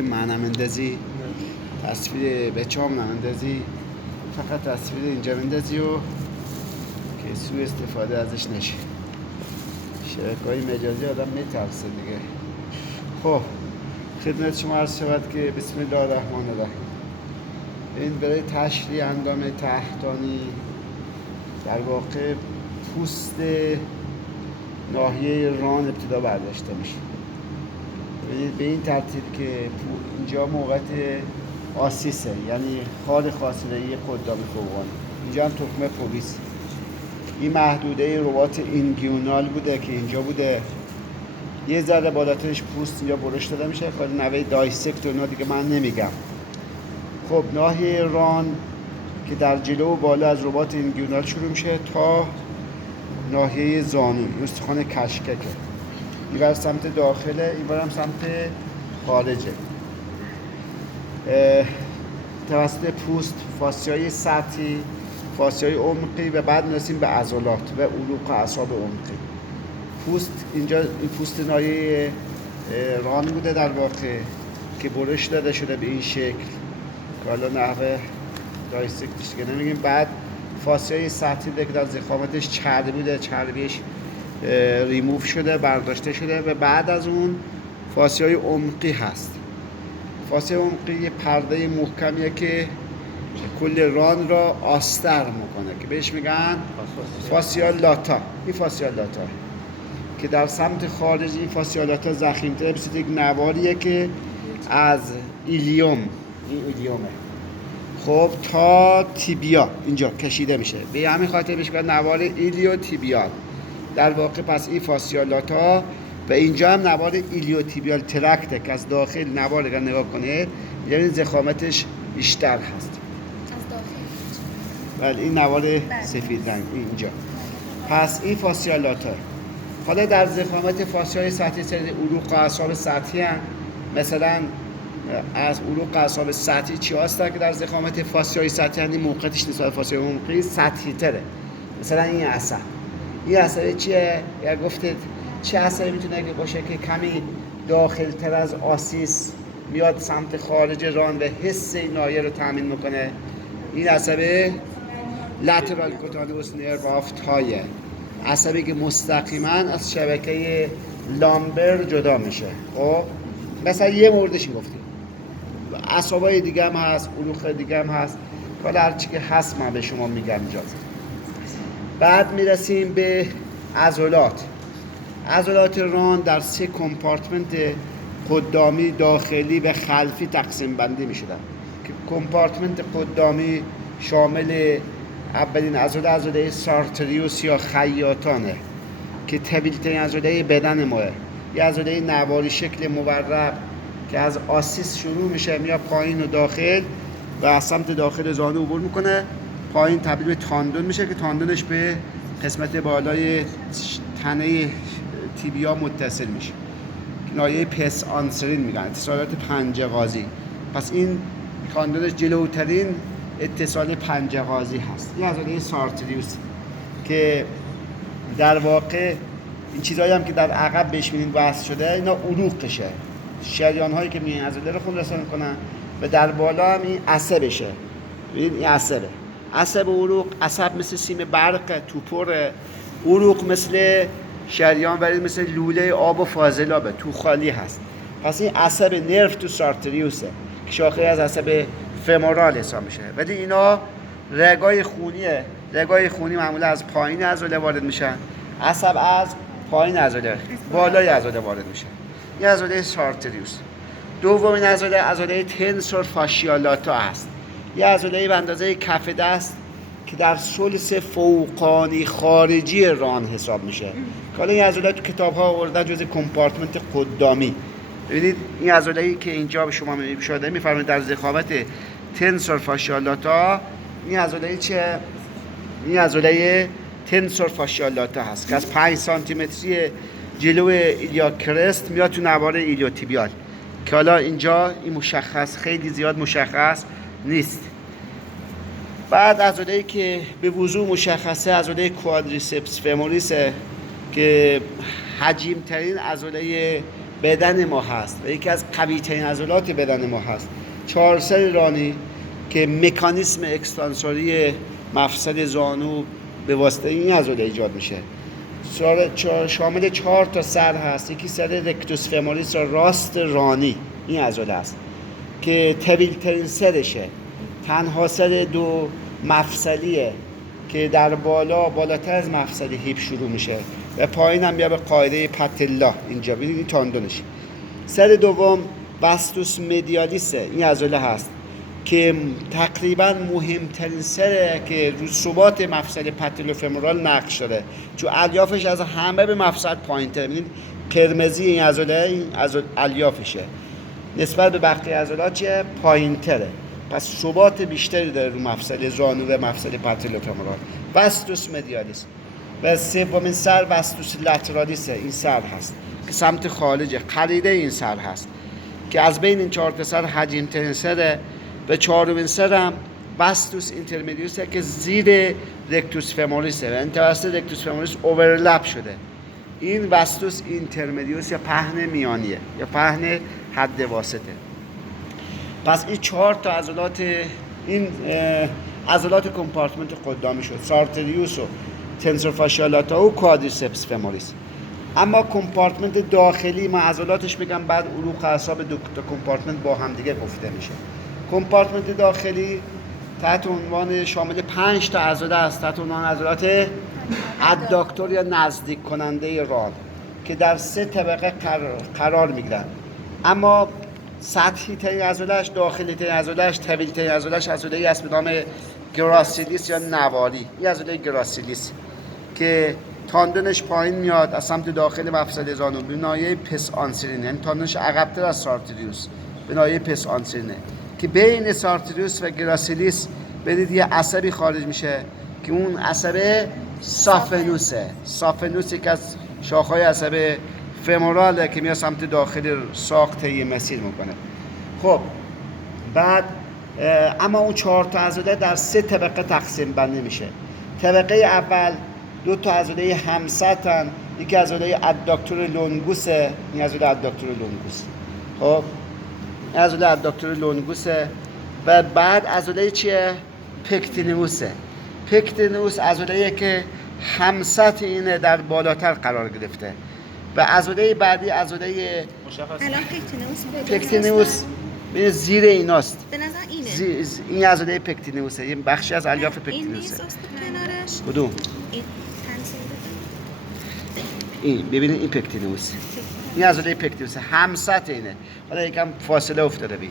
معنی مندازی تصویر بچه هم مندازی فقط تصویر اینجا مندازی و که سوء استفاده ازش نشه. شبکه‌های مجازی آدم میترسه دیگه. خب خدمت شما عرض شود که بسم الله الرحمن الرحیم. این برای تشریح اندام تحتانی در واقع پوست ناحیه ران ابتدا برداشته میشه. ببینید به این ترتیب که اینجا موقعیت آسیسه، یعنی حال خاصره‌ای قدامی فوقانی، اینجا هم تخمه پولیس. این محدوده رباط اینگیونال بوده که اینجا بوده، یه ذره بالاترش پوست اینجا برش داده میشه. کار نوع دایسکت و اینا دیگه من نمیگم. خب ناحیه ران که در جلو و بالا از رباط اینگیونال شروع میشه تا ناحیه زانو، استخوان کشککه. این بر سمت داخله، این برم سمت خارجه. توسط پوست فاسیای سطحی، فاسیای عمقی و بعد میرسیم به عضلات و عروق و اعصاب عمقی. پوست اینجا این پوست ناحیه ران بوده در واقع که برش داده شده به این شکل که حالا نحوه دایسکتش دیگه نمیگیم. بعد فاسیای سطحی که در ضخامتش چربی بوده، چربیش ریموو شده، برداشته شده و بعد از اون فاسیای عمقی هست. فاسیای عمقی یه پرده محکمیه که کل ران را آستر میکنه که بهش میگن فاسیا لاتا. این فاسیا لاتا که در سمت خارجی این فاسیا لاتا ضخیم‌تره، مثل یک نواریه که از ایلیوم، این ایلیومه، خب تا تیبیا اینجا کشیده میشه. به همین خاطر بهش میگن نوار ایلیو تیبیال در واقع. پس این فاسیا لاتا و اینجا هم نوار ایلیو تیبیال ترکته که از داخل نوار اگر نگاه کنید یعنی ضخامتش بیشتر هست از داخل. بله این نوار سفید رنگ اینجا. پس این فاسیا لاتا. حالا در ضخامت فاسیای سطحی سری عروق و اعصاب سطحی هم، مثلا از عروق و اعصاب سطحی چی هستن که در ضخامت فاسیای سطحی هستن، موقعیتش نسبت فاسیای عمقی سطحی تره. مثلا این عصب، این عصب چیه؟ یا گفتید چه عصبی میتونه که باشه که کمی داخل تر از آسیس میاد سمت خارج ران و حس این ناحیه رو تامین میکنه؟ این عصب لاترال کوتانوس نرو آف تایه، عصبی که مستقیما از شبکه لامبر جدا میشه. خب مثلا یه موردش گفتیم، اعصابای دیگه هم هست، عروق دیگه هم هست، حالا هر چی که هست من به شما میگم اجازه. بعد میرسیم به عضلات. عضلات ران در 3 کمپارتمنت قدامی، داخلی و خلفی تقسیم بندی میشدن که کمپارتمنت قدامی شامل اولین عضله سارتریوس یا خیاطانه که طویل‌ترین عضله بدن ماه. یه عضله نواری شکل مورب که از آسیس شروع میشه، میاد پایین و داخل و از سمت داخل زانو عبور میکنه، پایین تبدیل به تاندون میشه که تاندونش به قسمت بالای تنه تیبیا متصل میشه. ناحیه پس آنسرین میگن، اتصالات پنجه قاضی. پس این تاندونش جلوترین اتصال پنجه قاضی هست. این عضله سارتریوس که در واقع این چیزایی هم که در عقب بهش می‌بینید وصل شده، اینا عروقشه، شریان هایی که این عضله رو خون رسانی کنن و در بالا هم این عصبشه. ببینید این عصبه، عصب و عروق. عصب مثل سیم برق توپر، عروق مثل شریان ولی مثل لوله آب و فاضلابه، تو خالی هست. پس این عصب نرو تو سارتریوسه که شاخه از عصب فمورال حساب میشه، ولی اینا رگای خونیه. رگای خونی معمولا از پایین عضله وارد میشن، عصب از پایین عضله بالای عضله وارد میشه. این عضله سارتریوس. دومین عضله تنسور فاشیالاتا است. یه عضله به اندازه کف دست که در ثلث فوقانی خارجی ران حساب میشه که حالا این عضله تو کتاب ها آوردن جزء کمپارتمنت قدامی. ببینید این عضله‌ای که اینجا به شما شده میفرمایید در ضخامت تنسور فاشیالاتا، این عضله چیه؟ این عضله تنسور فاشیالاتا هست که از 5 سانتی متری جلو ایلیا کرست میاد تو نوار ایلیو تیبیال که حالا اینجا این مشخص خیلی زیاد مشخص نیست. بعد عضله‌ای که به وضوح مشخصه عضله کوادریسپس فموریس که حجیم ترین عضله بدن ما هست و یکی از قوی ترین عضلات بدن ما هست. چهارسر رانی که مکانیسم اکستانسوری مفصل زانو به واسطه این عضله ایجاد میشه. شامل 4 تا سر هست. یکی سر رکتوس فموریس راست رانی، این عضله است که طویل ترین سرشه. تنها سر دو مفصلیه که در بالاتر از مفصل هیپ شروع میشه و پایین هم بیا به قاعده پتلا. اینجا ببینید این تاندونش. سر دوم واستوس مدیالیسه، این عضله هست که تقریبا مهمترین سره که رو ثبات مفصل پتلوفمورال نقش داره، چون الیافش از همه به مفصل پایین‌تره. ببینید قرمزی این عضله الیافشه، نسبت به بقیه عضلات چیه؟ پایین‌تره. پس ثبات بیشتری داره رو مفصل زانو و مفصل پتلوفمورال. واستوس مدیالیس. و سومین سر واستوس لاترالیسه، این سر هست که سمت خارجه، خریده این سر هست که از بین این 4 تا سر حجیم ترین سره. و چهارمین سر هم واستوس اینترمدیوسه که زیر رکتوس فموریسه و توسط رکتوس فموریس اوورلپ شده. این واستوس اینترمدیوس یا پهن میانیه یا پهن حد واسطه. پس این 4 تا عضلات، این عضلات کمپارتمنت قدامی شد، سارتریوس و تنسور فاشیا لاتا و کوادریسپس فموریس. اما کمپارتمنت داخلی ما عضلاتش بگم بعد عروق اعصاب دو تا کمپارتمنت با هم دیگه گفته میشه. کمپارتمنت داخلی تحت عنوان شامل 5 تا عضله است، تحت عنوان عضلات اداکتور یا نزدیک کننده ران که در 3 طبقه قرار میگیرن. اما سطحی ترین عضله‌اش، داخلی ترین عضله‌اش، طویل ترین عضله‌اش عضله‌ای است به نام گراسیلیس یا نواری. این عضله گراسیلیس که تاندونش پایین میاد از سمت داخل مفصل زانو به ناحیه پس آنسرینه، یعنی تاندونش عقب‌تر از سارتریوس به ناحیه پس آنسرینه که بین سارتریوس و گراسیلیس بدید یه عصبی خارج میشه که اون عصب سافنوسه. سافنوس یک از شاخه‌های عصب فموراله که میاد سمت داخل ساخت یه مسیر میکنه. خب بعد اما اون 4 تا عضله در 3 طبقه تقسیم بندی میشه. طبقه اول 2 تا عضله همسطن، یکی عضله اداکتور لونگوسه، این عضله اداکتور لونگوس. خب این عضله اداکتور لونگوسه و بعد عضله چیه؟ پکتینیوسه. پکتینیوس عضله‌ایه که همسط اینه در بالاتر قرار گرفته. و عضله بعدی عضله الان پکتینیوس زیر ایناست. به نظر اینه. این عضله پکتینیوسه، یه بخشی از الیاف پکتینیوسه. این کنارش. کدوم؟ این تنسیل. این ببینید این پکتینیوسه. این عضله پکتینیوسه همسط اینه. حالا یکم فاصله افتاده ببین.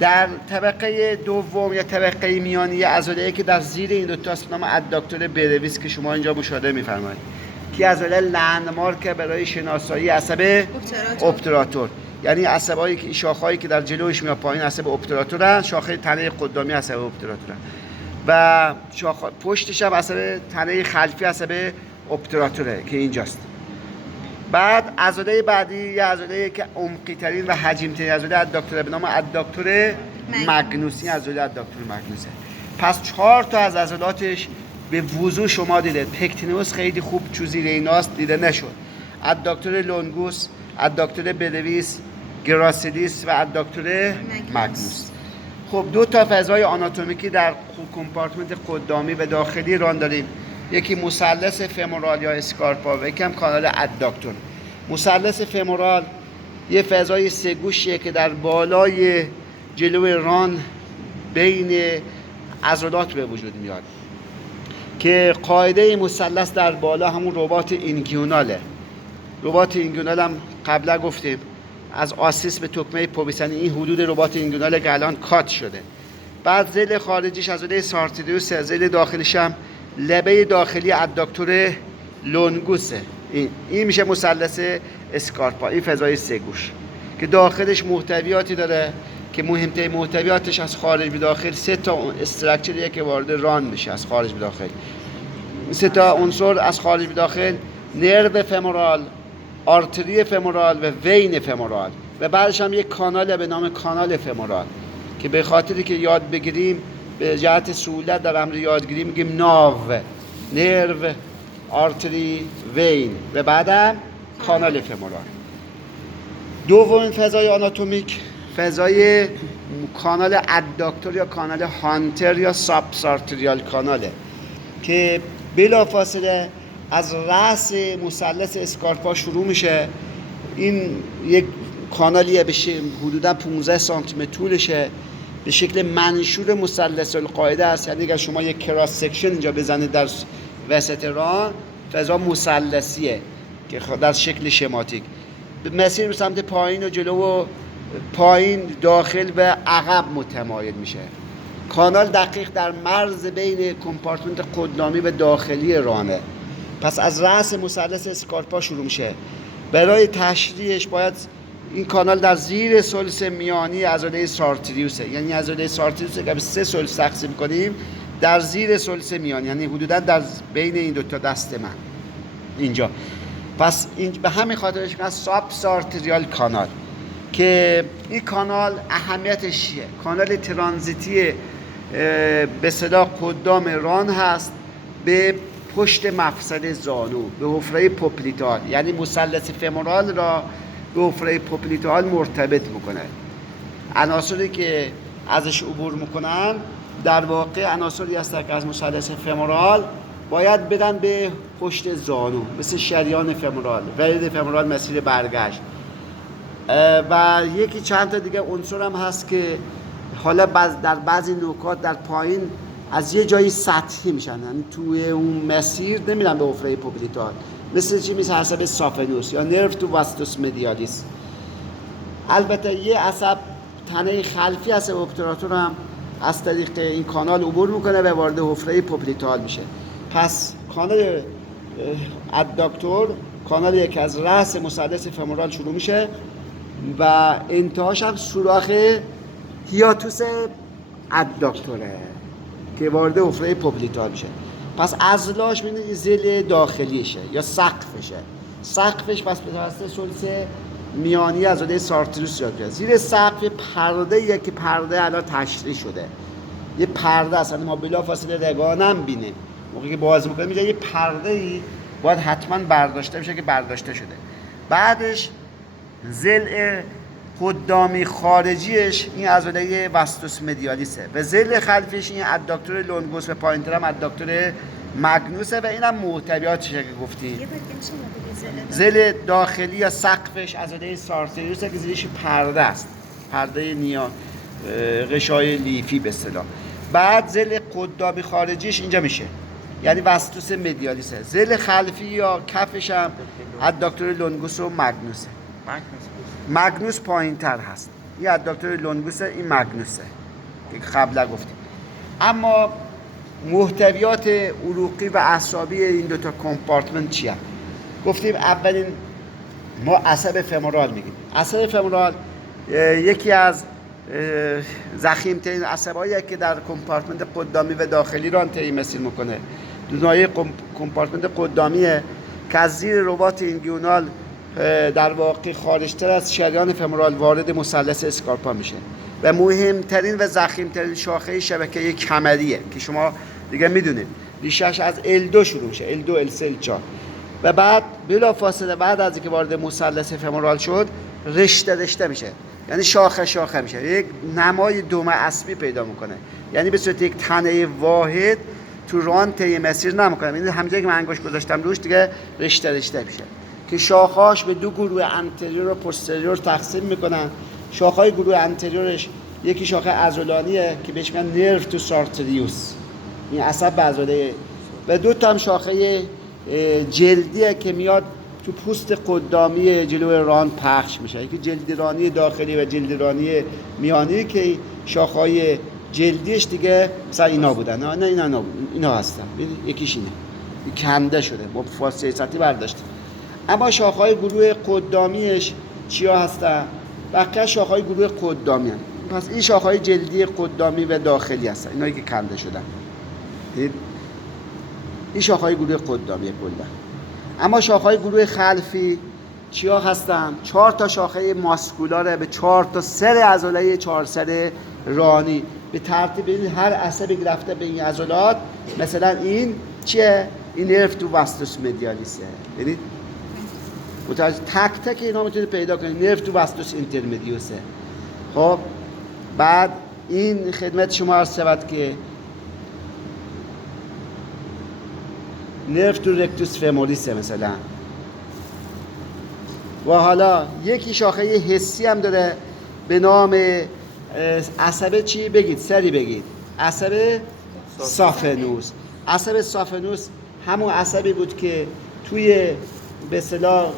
در طبقه دوم یا طبقه میانی عضله‌ای که در زیر این دو تا است، نام اداکتور برویس که شما اینجا مشاهده می‌فرمایید که عضله لندمارک برای شناسایی عصب ابتراتور، یعنی عصبایی که شاخه‌ای که در جلوش میاد پایین عصب ابتراتورن، شاخه تنه قدامی عصب ابتراتورن و پشتش هم عصب تنه خلفی عصب ابتراتوره که اینجاست. بعد عضله بعدی یه عضله که عمقی ترین و حجیم ترین عضله اداکتوره به نام اداکتور مگنوسی، عضله اداکتور مگنوسه. پس 4 تا از عضلاتش به وضوح شما دیده. پکتینیوس خیلی خوب چون زیر ایناست دیده نشد. اداکتور لونگوس، اداکتور برویس، گراسیلیس و اداکتور مگنوس. خب 2 تا فضای آناتومیکی در کمپارتمنت قدامی و داخلی ران داریم. یکی مثلث فمورال یا اسکارپا و یکی هم کانال اداکتور. مثلث فمورال یه فضای 3 گوشیه که در بالای جلوی ران بین عضلات به وجود میاد که قاعده مثلث در بالا همون رباط اینگیوناله. رباط اینگیونال هم قبلا گفتیم از آسیس به تکمه پوبیسنی، این حدود رباط اینگیوناله که الان کات شده. بعد ذیل خارجیش عضله سارتریوس، ذیل داخلیش هم لبه داخلی اداکتور لونگوسه. این میشه مثلث اسکارپا، این فضای 3 گوش که داخلش محتویاتی داره که مهمترین محتویاتش از خارج به داخل 3 تا استراکچریه که وارد ران میشه از خارج به داخل. 3 تا عنصر از خارج به داخل: نرو فمورال، آرتری فمورال و وین فمورال و بعدش هم یک کانال به نام کانال فمورال که به خاطری که یاد بگیریم به جهت سهولت در امر یادگیری میگیم ناو، نرو، آرتری، وین و بعدم کانال فمورال. دومین فضای آناتومیک فضای کانال اداکتور یا کانال هانتر یا سابسارتریال کاناله که بلافاصله از رأس مثلث اسکارپا شروع میشه. این یک کانالیه بشه حدودا 15 سانتی متر طولشه، به شکل منشور مثلث القاعده است. یعنی اگر شما یک کراس سکشن اینجا بزنید در وسط راه، فضا مثلثیه که در شکل شماتیک مسیر به سمت پایین و جلو و پایین، داخل و عقب متمایل میشه. کانال دقیق در مرز بین کمپارتمنت قدامی و داخلی رانه. پس از رأس مثلث اسکارپا شروع میشه. برای تشریحش باید این کانال در زیر ثلث میانی عضله سارتریوسه. یعنی عضله سارتریوس که به 3 ثلث تقسیم کنیم، در زیر ثلث میانی، یعنی حدودا در بین این دو تا دست من اینجا. پس این به همین خاطرش میگن ساب سارتریال کانال که این کانال اهمیتش چیه؟ کانال ترانزیتی به اصطلاح قدام ران هست به پشت مفصل زانو، به حفره پوپلیتال، یعنی مثلث فمورال را به حفره پوپلیتال مرتبط میکنه. عناصری که ازش عبور میکنن در واقع عناصری هستند که از مثلث فمورال باید بدن به پشت زانو، مثل شریان فمورال، ورید فمورال، مسیر برگشت و یکی چند تا دیگه عنصر هم هست که حالا در بعضی نکات در پایین از یه جایی سطحی میشن، یعنی توی اون مسیر نمیرن به حفره پوپلیتال، مثل چی؟ مثل عصب سافنوس یا نرو تو واستوس مدیالیس. البته یه عصب تنه خلفی عصب ابتراتور هم از طریق این کانال عبور میکنه و وارد حفره پوپلیتال میشه. پس کانال اداکتور کانالیه که از رأس مثلث فمورال شروع میشه و انتهاش هم سوراخ هیاتوس اداکتوره که وارد حفره پوپلیتال میشه. پس عضلاش میبینید زل داخلیشه یا سقفشه. سقفش پس به توسط ثلث میانی عضله سارتریوس یاد میاد. زیر سقف پرده‌ایه که پرده الان تشریح شده. یه پرده است، ما بلافاصله رگانم بینیم موقعی که باز میکنه میگه یه پرده‌ای باید حتما برداشته بشه که برداشته شده. بعدش ضلع قدامی خارجیش این عضله واستوس مدیالیسه و ضلع خلفیش این اداکتور لونگوس و پایین‌تر هم اداکتور مگنوسه و اینم محتویاتشه که گفتیم. ضلع داخلی یا سقفش عضله سارتریوسه که زیرش پرده است، پرده غشای لیفی به اصطلاح. بعد ضلع قدامی خارجیش اینجا میشه، یعنی واستوس مدیالیسه. ضلع خلفی یا کفش هم اداکتور لونگوس و مگنوسه. مگنوس پایین‌تر هست، این اداکتور لونگوسه، این مگنوسه که قبلا گفتیم. اما محتویات عروقی و اعصابی این دوتا کمپارتمنت چیه؟ گفتیم اولین ما عصب فمورال میگیم. عصب فمورال یکی از ضخیم‌ترین عصباییه که در کمپارتمنت قدامی و داخلی ران طی مسیر میکنه. دو ناحیه کمپارتمنت قدامیه که از زیر رباط اینگیونال در واقع خارجتر از شریان فمورال وارد مثلث اسکارپا میشه و مهمترین و ضخیمترین شاخه شبکه کمریه که شما دیگه میدونید ریشش از L2 شروع میشه، L2 L3 L4 و بعد بلافاصله بعد از اینکه وارد مثلث فمورال شد رشته میشه، یعنی شاخه میشه، یک نمای دوم اسبی پیدا میکنه، یعنی به صورت یک تنه واحد تو ران طی مسیر نمیکنه. یعنی همونجایی که من انگشت گذاشتم روش دیگه رشته میشه که شاخه‌هاش به دو گروه انتریور و پوستریور تقسیم میکنن. شاخه‌های گروه انتریورش یکی شاخه عضلانیه که بهش میگن نرو تو سارتریوس، این عصب عضله، و دو تا هم شاخه جلدیه که میاد تو پوست قدامی جلوی ران پخش میشه. یکی جلدرانی داخلی و جلدرانی میانی که شاخه‌های جلدیش دیگه مثلا اینا بودن، نه اینا هستن، یکیش اینه کنده شده با فاصله سطحی برداشته. اما شاخه‌های گروه قدامیش چیا هستن؟ بقیه شاخه‌های گروه قدامی هستن. پس این شاخه‌های جلدی قدامی و داخلی هستن، اینایی که کنده شدن. این شاخه‌های گروه قدامی کلا. اما شاخه‌های گروه خلفی چیا هستن؟ 4 تا شاخه ماسکولاره به 4 تا سر عضله 4 سر رانی به ترتیب. این هر عصبی گرفته به این عضلات، مثلا این چیه؟ این نرو تو واستوس مدیالیسه. ببینید تک تک اینا میتونید پیدا کنید. نرف تو واستوس اینترمدیوسه. خب بعد این خدمت شما عرض شود که نرف تو رکتوس فموریسه مثلا. و حالا یکی شاخه حسی هم داره به نام عصب چی؟ بگید سری بگید. عصب سافنوس. عصب سافنوس همون عصبی بود که توی به اصطلاح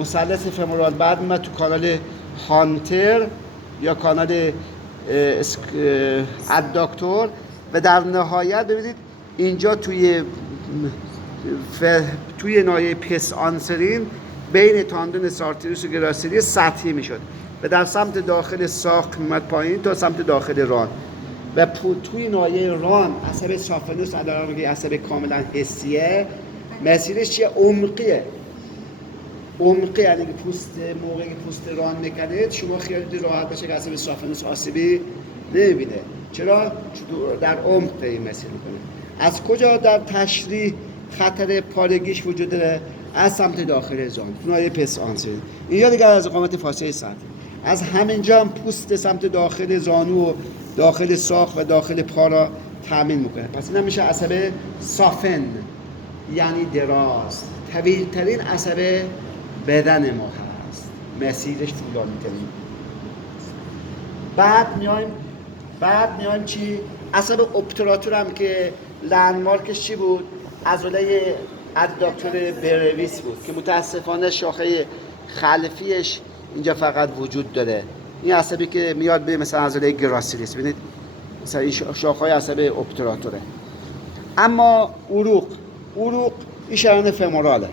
مثلث فمورال بعد میاد تو کانال هانتر یا کانال اداکتور و در نهایت ببینید اینجا توی ناحیه پس آنسرین بین تاندون سارتریوس و گراسیلی سطحی میشد و در سمت داخل ساق میمد پایین تا سمت داخل ران و توی ناحیه ران عصب سافنوس علاوه بر عصب کاملا حسیه مسیرش چیه؟ عمقیه. عمقی یعنی که موقعی که پوست ران میکنید شما خیلی راحت بشه که عصب سافنوس آسیبی نمیبینه. چرا؟ چون در عمق این مسیر میکنه. از کجا در تشریح خطر پارگیش وجود داره؟ از سمت داخل زان ناحیه پس آنسرین. اینجا دیگه از اقامت فاصله سطحی. از همینجا هم پوست سمت داخل زانو و داخل ساق و داخل پا را تامین میکنه. پس این هم میشه عصب سافن یعنی دراز. طویل ترین عصب بدن ما هست. مسیرش طولانی ترین. بعد میایم چی؟ عصب ابتراتور هم که لندمارکش چی بود؟ عضله اداکتور برویس بود که متاسفانه شاخه خلفیش اینجا فقط وجود داره. این عصبی که میاد به مثلا عضله گراسیلیس ببینید مثلا این شاخه‌های عصب ابتراتوره. اما عروق این شریان فموراله.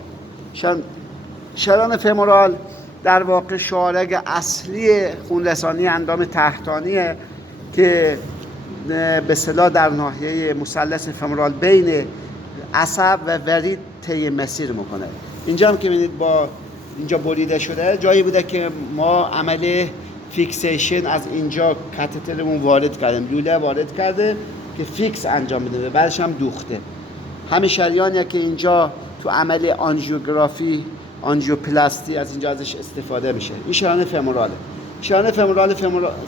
شریان فمورال در واقع شارگ اصلی خونرسانی اندام تحتانیه که به اصطلاح در ناحیه مثلث فمورال بین عصب و ورید طی مسیر میکنه. اینجا هم که می‌بینید با اینجا بریده شده جایی بوده که ما عمل فیکسیشن از اینجا کاتترمون وارد کردیم، لوله وارد کرده که فیکس انجام بده و بعدش هم دوخته. همین شریانیه که اینجا تو عمل آنژیوگرافی آنژیوپلاستی از اینجا ازش استفاده میشه. این شریان فموراله. شریان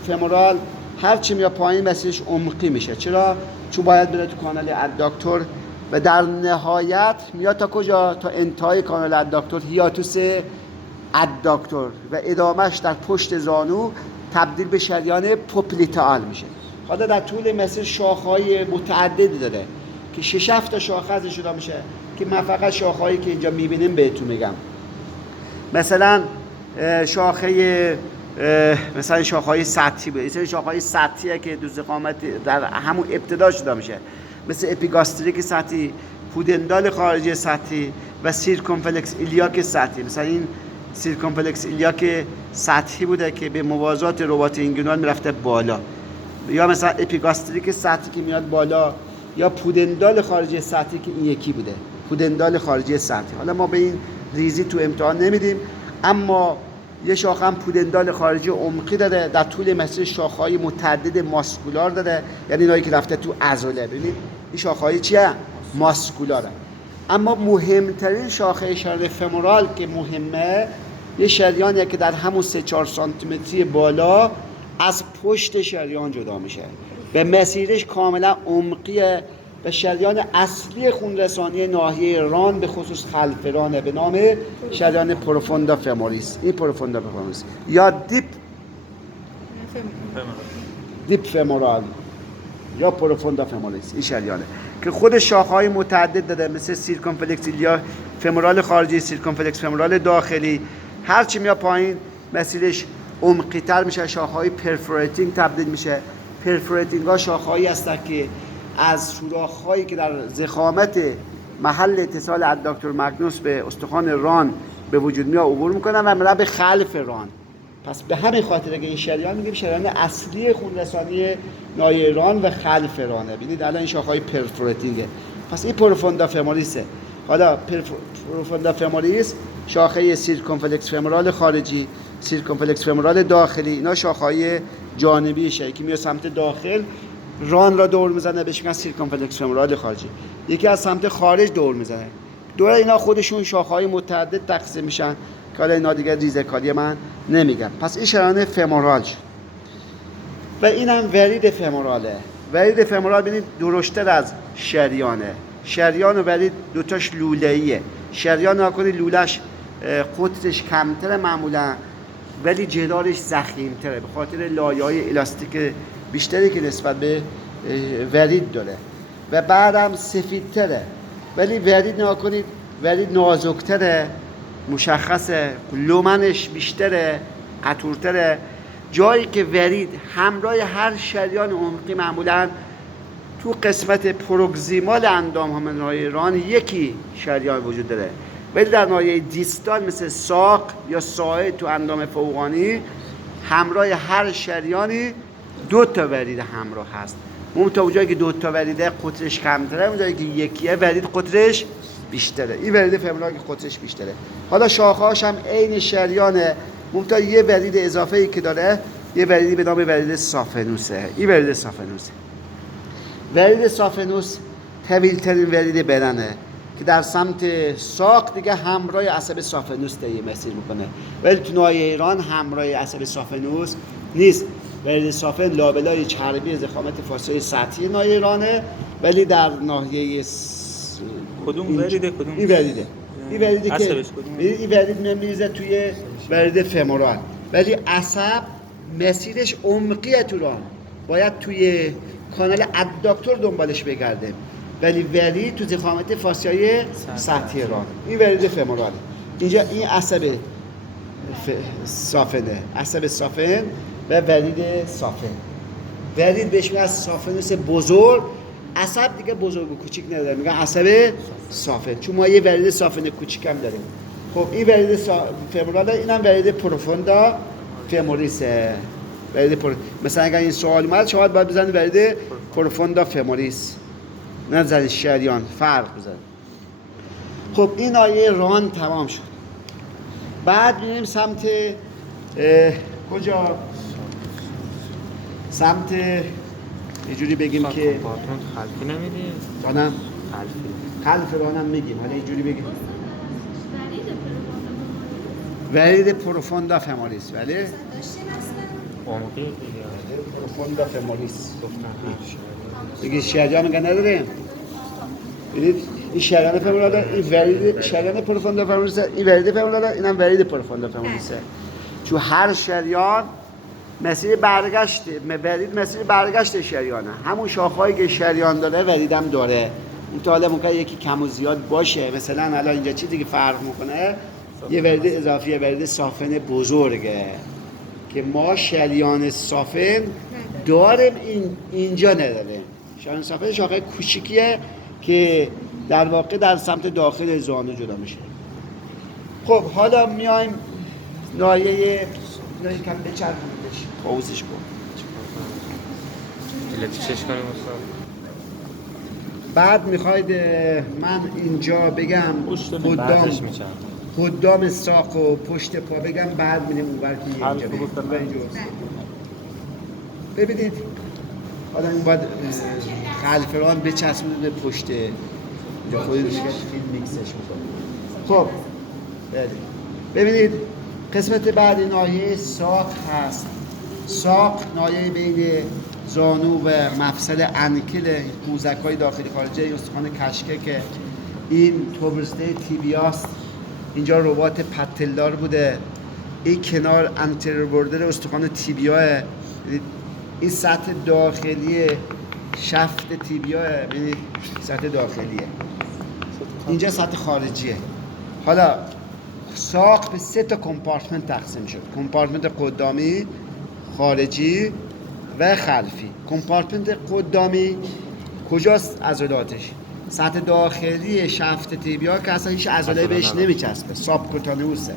فمورال هر چی میاد پایین مسیرش عمقی میشه. چرا؟ چون باید بره تو کانال اداکتور و در نهایت میاد تا کجا؟ تا انتهای کانال اداکتور هیاتوس اداکتور و ادامهش در پشت زانو تبدیل به شریان پوپلیتال میشه. حالا در طول مسیر شاخه‌های متعددی داره که 6-7 تا شاخه ازش جدا میشه که من فقط شاخه‌هایی که اینجا میبینیم بهتون میگم. مثلا مثلا شاخه‌های سطحی بود. این شاخه‌های سطحیه که دوز قامت در همون ابتدا جدا میشه. مثل اپیگاستریک سطحی، پودندال خارجی سطحی و سیرکمفلکس ایلیاک سطحی. مثلا این سیرکمفلکس ایلیاک سطحی بوده که به موازات رباط اینگوینال میرفته بالا، یا مثلا اپیگاستریک سطحی که میاد بالا، یا پودندال خارجی سطحی که این یکی بوده، پودندال خارجی سطحی. حالا ما به این ریزی تو امتحان نمیدیم، اما یه شاخه هم پودندال خارجی عمقی داره، در طول مسیر شاخه‌های متعدد ماسکولار داره، یعنی اینایی که رفته تو عضله. ببینید این شاخه‌های چیه؟ ماسکولاره. اما مهمترین شاخه شریان فمورال که مهمه، یه شریانیه که در همون 3-4 سانتیمتری بالا از پشت شریان جدا میشه. به مسیرش کاملا عمقیه و شریان اصلی خونرسانی ناحیه ران به خصوص خلف رانه به نام شریان پروفوندا فموریس. این پروفوندا فموریس یا دیپ فمورال یا پروفوندا فموریس این شریانه که خود شاخه‌های متعدد داره، مثل سیرکمفلکس یا فمورال خارجی، سیرکمفلکس فمورال داخلی. هر چی میاد پایین مسیرش عمقی تر میشه، شاخه‌های پرفوراتینگ تبدیل میشه. پرفوراتینگ ها شاخه‌هایی هستند که از سوراخ‌هایی که در ضخامت محل اتصال اداکتور ماگنوس به استخوان ران به وجود میاد عبور میکنن و میرن به خلف ران. پس به همین خاطر که این شریان میگیم شریان اصلی خونرسانی ناحیه ران و خلف رانه. ببینید الان این شاخه‌های پرفوراتینگه. پس این پروفوندا فموریسه. حالا پروفوندا فموریس شاخه سیرکمفلکس فمورال خارجی، سیرکمفلکس فمورال داخلی، اینا شاخه‌های جانبیشه که میاد سمت داخل ران را دور میزنه، بهش میگن سیرکمفلکس فمورال خارجی. یکی از سمت خارج دور میزنه. دور اینا خودشون شاخه‌های متعدد تقسیم میشن که حالا اینا دیگه ریزه‌کاری من نمیگم. پس این شریان فمورال شد و اینم ورید فموراله. ورید فمورال ببینید درشتر از شریانه. شریان و ورید دوتاش لوله‌ایه. شریان نکنید لوله‌اش قطرش کمتره معمولا ولی جدارش ضخیم‌تره به خاطر لایه‌های الاستیک بیشتری که نسبت به ورید داره و بعدم سفیدتره ولی ورید نکنید ورید نازکتره، مشخصه، لومنش بیشتره، قطورتره. جایی که ورید همراه هر شریان عمقی معمولا تو قسمت پروگزیمال اندام ها ناحیه ران یکی شریان وجود داره ولی در ناحیه دیستال مثل ساق یا ساعد تو اندام فوقانی همراه هر شریانی 2 تا ورید همراه هست. اون تا اونجایی که 2 تا وریده قطرش کمتره، اونجایی که یکیه ورید قطرش بیشتره. این ورید فمورال که قطرش بیشتره. حالا شاخه‌هاش هم عین شریانه، منتها یه ورید اضافه ای که داره یه وریدی به نام ورید سافنوسه. این ورید سافنوسه. ورید سافنوس طویل‌ترین ورید بدنه که در سمت ساق دیگه همراه عصب سافنوس دیگه مسیر میکنه ولی تو ناحیه ایران همراه عصب سافنوس نیست. ورید سافن لابلای چربی ضخامت فاصله سطحی ناحیه ایرانه ولی در ناحیه کدوم وریده کدوم این وریده. این وریدی که این ورید میریزه توی ورید فمورال ولی عصب مسیرش عمقیه تو ران، باید توی کانال اداکتور دنبالش بگرده ولی ورید تو ضخامت فاسیای سطحی ران. این ورید فموراله. اینجا این عصب سافنه، عصب سافن و ورید سافن. ورید بهش میگن سافنوس بزرگ، عصب دیگه بزرگ و کوچیک نداره، میگن عصب سافن چون ما یه ورید سافن کوچیک هم داریم. خب این ورید فموراله، اینم ورید پروفوندا فموریسه. مثلا اگر این سوال اومد شما باید بزنید ورید پروفوندا فموریس، نه زنید شریان، فرق بزنید. خب این آیه ران تمام شد. بعد میریم سمت کجا؟ سمت یه جوری بگیم که خلفی نمیدیم؟ رانم خلف رانم میگیم، حالا یه جوری بگیم ورید پروفوندا فموریس. ولی عمقی دیگه پروفوندا فموریس دیگه شریان میگن نداریم. ببینید این شریان فموراله، این ورید شریان پروفوندا فموریس، این ورید فموراله، اینم ورید پروفوندا فموریس. چون هر شریان مسیر برگشته، ورید مسیر برگشت شریانه. همون شاخه‌ای که شریان داره وریدم داره. اون تا حالا ممکنه یکی کم و زیاد باشه. مثلا الان اینجا چیزی که فرق میکنه یه ورید اضافیه، ورید سافن بزرگه که ما شریان سافن داریم، اینجا نداریم. شریان سافن شاخه کوچیکیه که در واقع در سمت داخل زانو جدا میشه. خب حالا میایم ناحیه کم بچرخونیمش، پاوزش کن. الکتریکش کنیم استاد. بعد میخواید من اینجا بگم قدام ساق و پشت پا بگم، بعد میریم اونور که اینجا بگم. ببینید حالا این باید خلفران بچسبونید به پشت اینجا، خودی دیگه فیلم میکسش میکنم. خب ببینید قسمت بعد ناحیه ساق هست. ساق ناحیه بین زانو و مفصل انکل، قوزک‌های داخلی خارجی استخوان کشکه که این توبرسته تیبیاست. اینجا رباط پتلدار بوده. این کنار انترور بوردر استخوان تیبیاه. این سطح داخلی شفت تیبیاه، ببینید سطح داخلیه. اینجا سطح خارجیه. حالا ساق به 3 تا کمپارتمنت تقسیم شد. کمپارتمنت قدامی، خارجی و خلفی. کمپارتمنت قدامی کجاست عضلاتش؟ سطح داخلی شفت تیبیا که اصلا هیچ عضله بهش نمیچسبه، سابکوتانئوسه.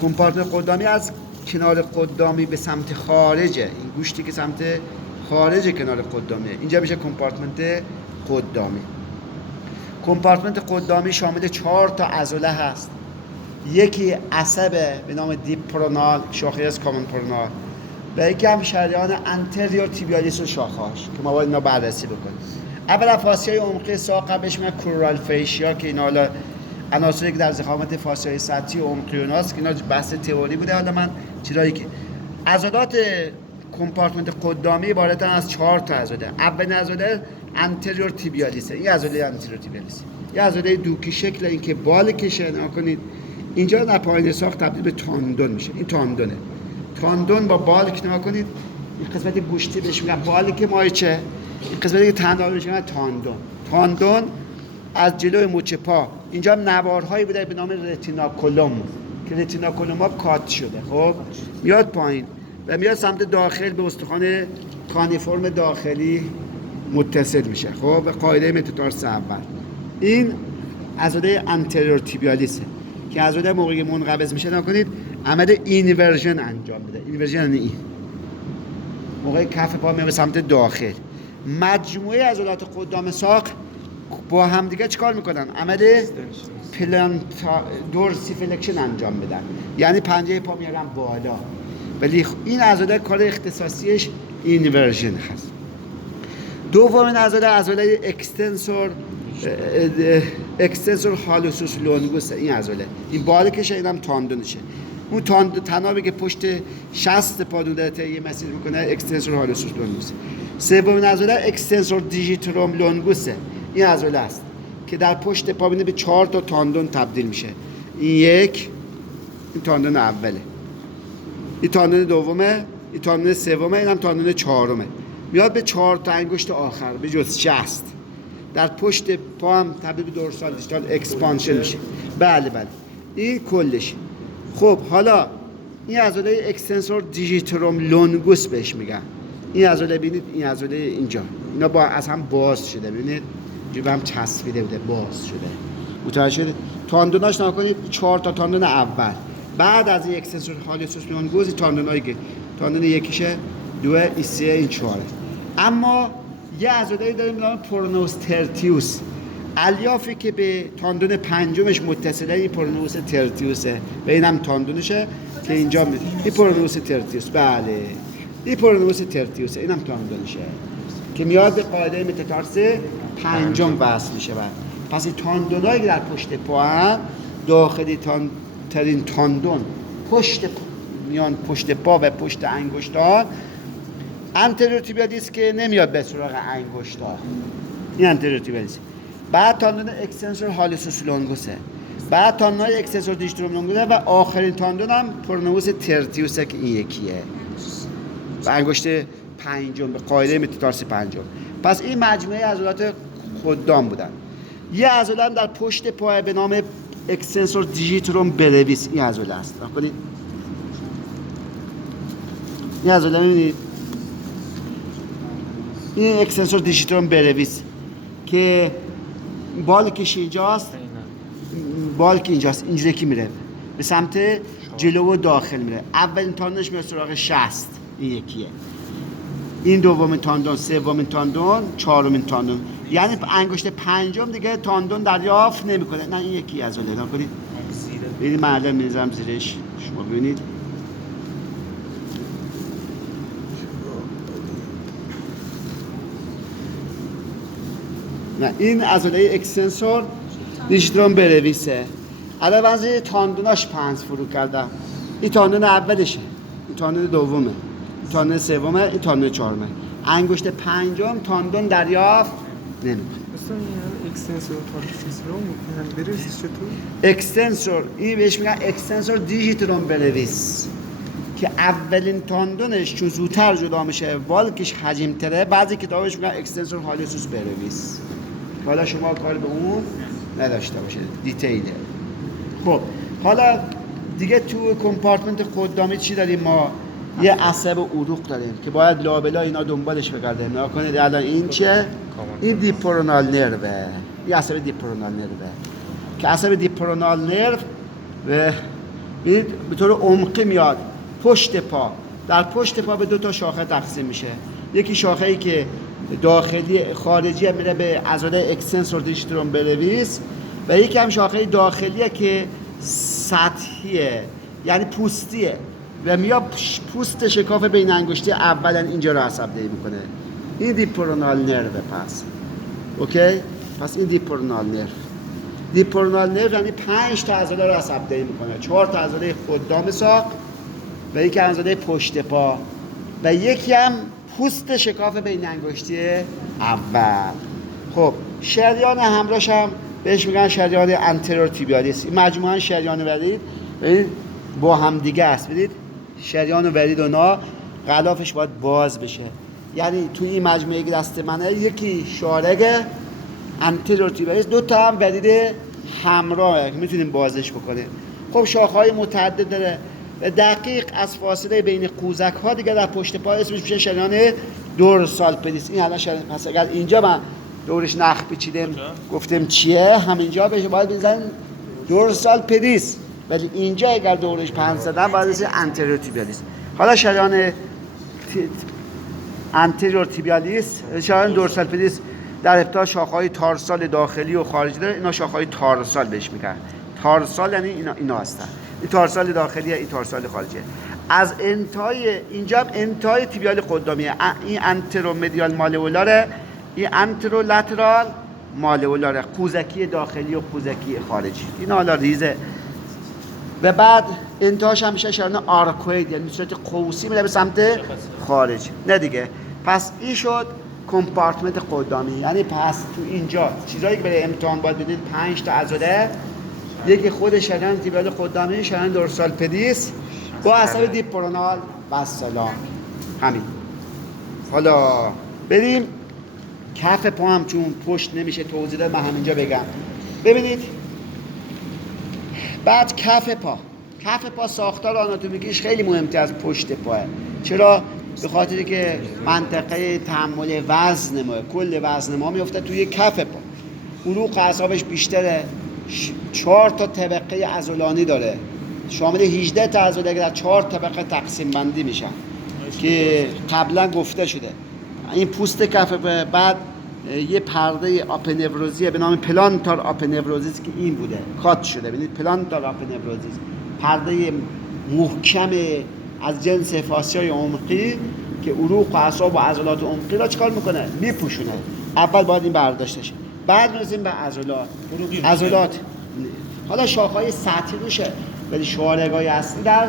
کمپارتمنت قدامی از کنار قدامی به سمت خارجه، این گوشتی که سمت خارج کنار قدامیه، اینجا میشه کمپارتمنت قدامی. کمپارتمنت قدامی شامل 4 تا عضله هست. یکی عصب به نام دیپ پرونال، شاخه از کامن پرونال، و یکی هم شریان انتریور تیبیالیس و شاخه‌اش که ما باید اینا بررسی بکنیم. اولا فاسیای عمقی ساق بهش میگن کورال فیشیا که اینا حالا عناصری که در ضخامت فاصله سطحی و عمقی اوناست که اینا بحث تئوری بوده. حالا من چیزایی که عضلات کمپارتمنت قدامی عبارتن از 4 تا عضله. اولین عضله انتریور تیبیالیسه. این عضله انتریور تیبیالیسه. یه عضله دوکی شکل این که بال کشه. نکنید اینجا در پایین ساخت تبدیل به تاندون میشه. این تاندونه. تاندون با بال که نگاه کنید، این قسمت گوشتی بهش میگن بالی که مایچه، این قسمتی که تندان بهش میگن تاندون. تاندون از جلوی مچ پا اینجا هم نوارهایی بوده به نام رتیناکولوم که رتیناکولوم ها کات شده. خب میاد پایین و میاد سمت داخل به استخوان کانیفرم داخلی متصل میشه. خب به قاعده متاتارس اول. این عضله انتریور تیبیالیسه که عضله موقعی منقبض میشه نکنید عمل اینورژن انجام میده. اینورژن یعنی این موقع کف پا میاد به سمت داخل. مجموعه عضلات قدام ساق با هم دیگه چیکار میکنن؟ عمل دورسیفلکشن انجام بدن، یعنی پنجه پا میارن بالا. ولی این عضله کار اختصاصیش اینورژن هست. دومین عضله اکستنسور هالوسوس لونگوس. این عضله این بالا کشه، اینم تاندونشه. اون تنابی که پشت شست پا دوده یه مسیر میکنه اکستنسور هالوسوس لونگوس. سومین عضله اکستنسور دیجیتروم لونگوسه. این عضله است که در پشت پا به 4 تا تاندون تبدیل میشه. این تاندون اوله، این تاندون دومه، این تاندون سومه، اینم تاندون چهارمه. میاد به 4 تا انگشت آخر به جز شست در پشت پا هم تبدیل به دورسال دیجیتال اکسپانشن میشه. بله این کلش. خب حالا این عضله اکستنسور دیجیتروم لونگوس بهش میگن. این عضله ببینید، این عضله اینجا اینا با از هم باز شده، ببینید اینجا هم چسبیده بوده، باز شده. متوجه شده؟ تاندوناش نگاه کنید، 4 تا تاندون اول. بعد از این اکستنسور هالوسوس لونگوس تاندونایی که تاندون یکیشه، 2، این 3، این 4. اما یه عضله داریم به نام پرونوس ترتیوس. الیافی که به تاندون پنجمش متصله این پرونوس ترتیوسه و اینم تاندونشه که اینجا این پرونوس ترتیوس. بله این پرونوس ترتیوسه، اینم تاندونشه که میاد به قاعده متاتارس پنجم وصل میشه. پس این تاندونایی که در پشت پا هم داخلی ترین تاندون میان پشت پا و پشت انگشتان. انتریور تیبیالیس که نمیاد به سراغ انگشتان، این انتریور تیبیالیس. بعد تاندون اکستنسور هالوسوس لونگوسه، بعد تاندون اکستنسور دیجیتروم لونگوسه و آخرین تاندون هم پرونوس ترتیوسه که این یکیه و انگشت پنجم به قاعده متاتارس پنجم. پس این مجموعه عضلات قدام بودن. یه عضله هم در پشت پای به نام اکستنسور دیجیتروم برویس. این عضله است. ببینید این عضله می‌بینید، این اکستنسور دیجیتروم برویس که بالکش اینجاست، بالک اینجاست، اینجوری که میره به سمت جلو و داخل میره. اولین تاندونش میره سراغ شست، این یکیه. این دومین تاندون، سومین تاندون، چهارمین تاندون. یعنی انگشت پنجم دیگه تاندون دریافت نمیکنه. نه این یکی عضله. نکنید ببینید من الان میذارم زیرش، شما ببینید نه این عضله اکستنسور دیجیتروم برویسه. الان واسه تاندوناش پنج فرو کردم. این تاندون اولشه، این تاندون دومه، این تاندون سومه، این تاندون چهارمه. انگشت پنجم تاندون دریافت نمیکنه. اصلا این اکستنسور تالیفیسروم برویس چطور؟ اکستنسور این بهش میگن اکستنسور دیجیتروم برویس که اولین تاندونش چون زودتر جدا میشه، والکش حجیم‌تره. بعضی کتابش میگن اکستنسور هالوسوس برویس. حالا شما کار به اون نداشته باشید، دیتیله. خب حالا دیگه تو کمپارتمنت قدامی چی داریم ما؟ یه عصب عروق داریم که باید لابلا اینا دنبالش بگرده. نگاه کنید الان این چه؟ این دیپرونال نروه. این عصب دیپرونال نروه که عصب دیپرونال نرو به طور عمقی میاد پشت پا. در پشت پا به 2 تا شاخه تقسیم میشه. یکی شاخه‌ای که داخلی خارجی میره به عضله اکستنسور دیجیتروم برویس و یکی هم شاخه داخلیه که سطحیه، یعنی پوستیه و میاد پوست شکاف بین انگشتی اولا اینجا رو عصب‌دهی میکنه. این دیپرونال نرو. پس اوکی، پس این دیپرونال نرو. دیپرونال نرو یعنی 5 تا عضله رو عصب‌دهی میکنه. 4 تا عضله قدام ساق و یک عضله پشت پا و یکی هم پوست شکاف بین انگشتی اول. خب شریان همراهش هم بهش میگن شریان انترور تیبیالیس. این مجموعه شریان ورید ببینید با هم دیگه است. ببینید شریان ورید اونا غلافش باید باز بشه. یعنی توی این مجموعه که دست منه یکی شارگ انترور تیبیالیس، دو تا هم ورید همراه که میتونیم بازش بکنیم. خب شاخه‌های متعدد داره و دقیق از فاصله بین قوزک ها دیگه در پشت پا اسمش میشه شریان دورسال پدیس. این الان شریان پس اگر اینجا من دورش نخ پیچیدم گفتم چیه، همینجا بشه باید بزنن دورسال پدیس، ولی اینجا اگر دورش پنج زدن باید بزنن انتریور تیبیالیس. حالا شریان انتریور تیبیالیس، شریان دورسال پدیس در ابتدا شاخه‌های تارسال داخلی و خارجی داره. اینا شاخه‌های تارسال بهش میگن. تارسال یعنی اینا هستن. این تارسال داخلیه، این تارسال خارجیه. از انتهای اینجا هم انتهای تیبیال قدامیه. این انترومدیال مالئولاره، این انترولاترال مالئولاره، قوزکی داخلی و قوزکی خارجی. این حالا ریزه و بعد انتهاش هم میشه شریان آرکوید، یعنی صورت قوسی میره به سمت خارج. نه دیگه. پس این شد کمپارتمنت قدامی. یعنی پس تو اینجا چیزایی که برای امتحان باید بدید 5 تا عضله، یکی خود شریان تیبیال قدامی، شریان دورسال پدیس با عصب دیپرونال و سلام. همین. حالا بریم کف پا هم چون پشت نمیشه توضیح داد من همینجا بگم. ببینید بعد کف پا ساختار آناتومیکیش خیلی مهمتر از پشت پاه. چرا؟ به خاطری که منطقه تحمل وزن ما، کل وزن ما میفته توی کف پا. عروق اعصابش بیشتره، 4 تا طبقه عضلانی داره، شامل 18 تا عضله که در 4 طبقه تقسیم بندی میشن که قبلا گفته شده. این پوست کف پا بعد یه پرده آپنوروزیه به نام پلانتار آپنوروزیس که این بوده، کات شده. ببینید پلانتار آپنوروزیس پرده محکم از جنس فاسیای عمقی که عروق و اعصاب و عضلات عمقی را چیکار میکنه؟ میپوشونه. اول باید این برداشته شه، بعد میرسیم به عضلات. حالا شاخه‌های سطحی روشه ولی شارگای اصلی در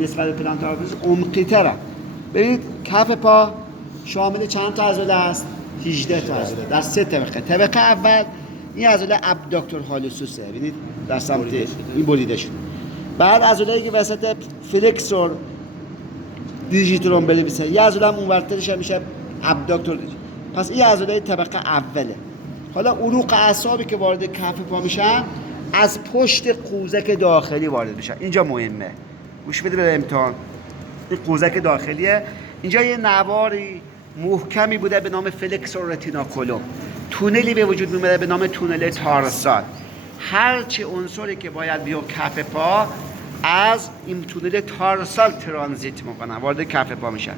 نسبت به پلانتار آپنوروزیس عمقی تره. ببینید کف پا شامل چند تا عضله است؟ 18 تا عضله در 3 طبقه. طبقه اول این عضله ابداکتور هالوسوسه، ببینید در سمت این بریده شده. بعد عضله‌ای که وسط فلکسور دیجیتروم بنویسه، یه عضله هم اونورترش هم میشه ابداکتور. پس این عضله طبقه اوله. حالا عروق اعصابی که وارد کف پا میشن از پشت قوزک داخلی وارد میشن. اینجا مهمه، گوش بده به امتحان. این قوزک داخلیه. اینجا یه نواری محکمی بوده به نام فلکسور رتیناکولوم، تونلی به وجود میومده به نام تونل تارسال. هرچه عنصری که باید بیاد کف پا از این تونل تارسال ترانزیت میکنن، وارد کف پا میشن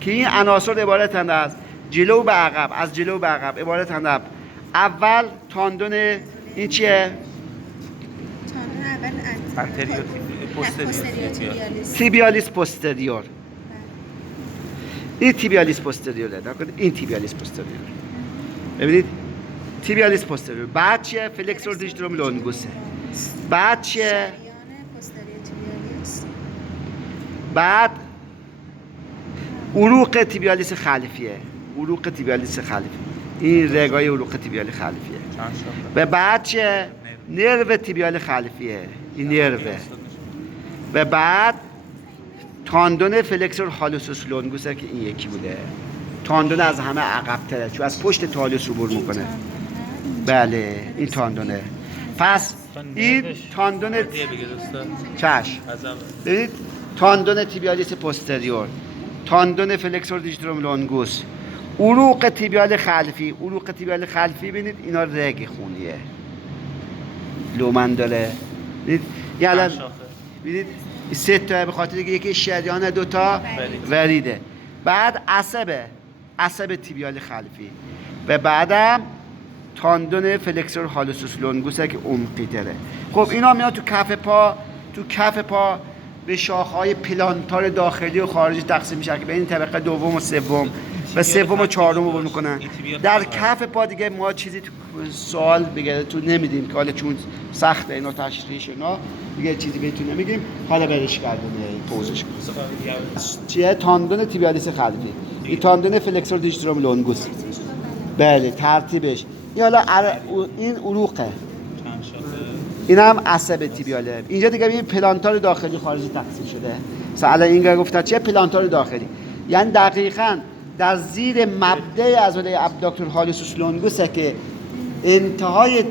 که این عناصر عبارتند از جلو به عقب، از جلو به عقب عبارتند از اول تاندون، این چیه؟ تاندون اول تیبیالیس پوستریور. این تیبیالیس پوستریوره، این تیبیالیس پوستریور. ببینید تیبیالیس پوستریور. بعد چیه؟ فلکسور دیجیتروم لونگوسه. بعد چیه؟ بعد عروق تیبیالیس خلفیه. عروق تیبیالیس خلفی، این رگای عروق تیبیال خلفیه. و بعد چیه؟ نرو تیبیال خلفیه، این نروه. و بعد تاندون فلکسور هالوسوس لونگوسه که این یکی بوده. تاندون از همه عقب‌تره چون از پشت تالوس عبور میکنه. بله این تاندونه. پس این تاندون چشم. ببینید تاندون تیبیالیس پوستریور، تاندون فلکسور دیجیتروم لونگوس، عروق تیبیال خلفی. عروق تیبیال خلفی ببینید اینا رگ خونیه، لومن داره. ببینید یعنی ببینید 3 تا به خاطر اینکه یکی شریان، 2 تا وریده. بعد عصب تیبیال خلفی و بعدم تاندون فلکسور هالوسوس لونگوسه که عمقی تره. خب اینا میاد تو کف پا به شاخه‌های پلانتار داخلی و خارجی تقسیم میشه که به این طبقه دوم و سوم و سوم و چهارم رو داشت. میکنن. این تیبیال در داشت. کف پا دیگه ما چیزی تو سوال بگه تو نمیدیم که حالا چون سخته اینا تشریحش اینا دیگه چیزی بهتون نمیگیم. حالا برش گردونه توضیحش چیه تاندون تیبیالیس خلفی. این تاندون فلکسور دیجیتروم لونگوس. بله ترتیبش این حالا این عروقه، چند شاخه؟ این هم عصب تیبیاله. اینجا دیگه این پلانتار داخلی خارجی تقسیم شده. مثلا الان اینجا گفتن چیه پلانتار داخلی، یعنی دقیقاً در زیر مبدأ عضله ابداکتور هالوسوس لونگوسه که انتهای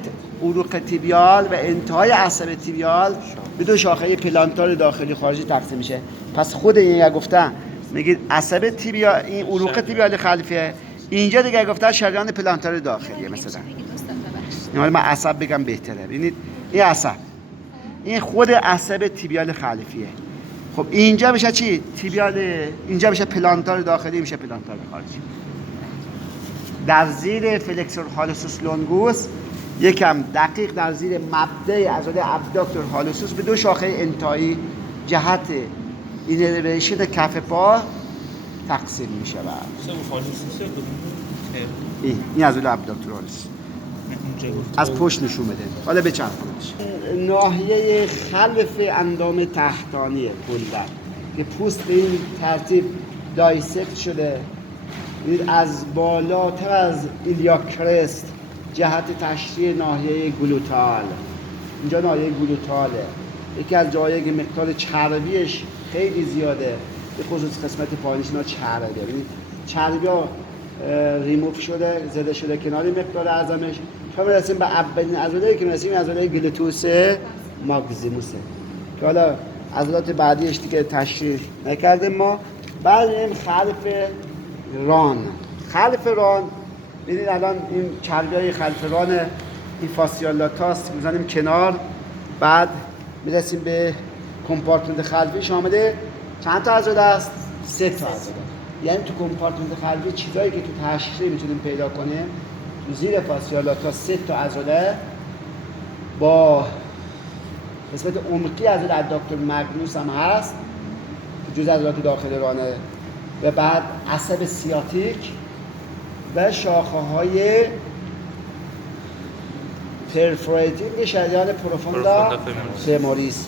عروق تیبیال و انتهای عصب تیبیال به دو شاخه پلانتار داخلی خارجی تقسیم میشه. پس خود این گفتن میگید عصب تیبیال، این عروق تیبیال خلفیه. اینجا دیگه گفتن شریان پلانتار داخلیه. مثلا این من عصب بگم بهتره. ببینید این عصب، این خود عصب تیبیال خلفیه. خب اینجا میشه چی؟ تیبیال، اینجا میشه پلانتار داخلی، میشه پلانتار خارجی. در زیر فلکسور هالوسوس لونگوس یکم دقیق در زیر مبدأ عضله ابداکتور هالوسوس به دو شاخه انتهایی جهت اینرویشن کف پا تقسیم میشه. این عضله ابداکتور هالوسوس از پشت نشون بده. حالا بچرخونش. ناحیه خلف اندام تحتانیه کلا که پوست به این ترتیب دایسکت شده. از بالاتر از ایلیاکرست جهت تشریح ناحیه گلوتال. اینجا ناحیه گلوتاله، یکی از جایی که مقدار چربیش خیلی زیاده، به خصوص قسمت پایینش اینا چربه. چربی ها ریموف شده، زده شده کنار مقدار اعظمش تا برسیم به اولین عضله که میرسیم عضله گلوتوس ماکسیموسه که حالا عضلات بعدیش دیگه تشریح نکردیم ما. بعد این خلف ران. خلف ران ببینید الان این چربیای خلف ران این فاسیالاتاست میزنیم کنار. بعد میرسیم به کمپارتمنت خلفی. شامل چند تا عضله است؟ 3 تا عضله. یعنی تو کمپارتمنت خلفی چیزایی که تو تشریح میتونیم پیدا کنیم تو زیر فاسیالاتا 3 تا عضله با قسمت عمقی عضله اداکتور مگنوس هم هست که جزء عضلات داخل رانه و بعد عصب سیاتیک و شاخه های پرفوراتینگ شریان پروفوندا فموریس.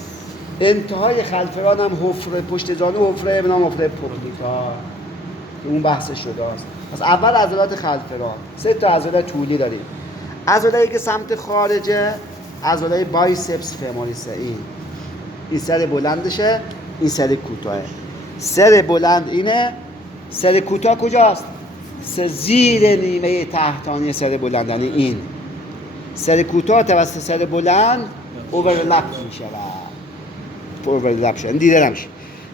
انتهای خلف ران هم حفره پشت زانو، حفره به نام حفره پوبلیکا که اون بحث شده است. پس اول عضلات خلف ران 3 تا عضله طولی داریم. عضله‌ای که سمت خارجه عضله بایسپس فموریسه. این سر بلندشه، این سر کوتاهه. سر بلند اینه، سر کوتاه کجاست؟ زیر نیمه تحتانی سر بلند، یعنی این سر کوتاه توسط سر بلند اوورلپ میشه و اوورلپ شه، دیده نمیشه.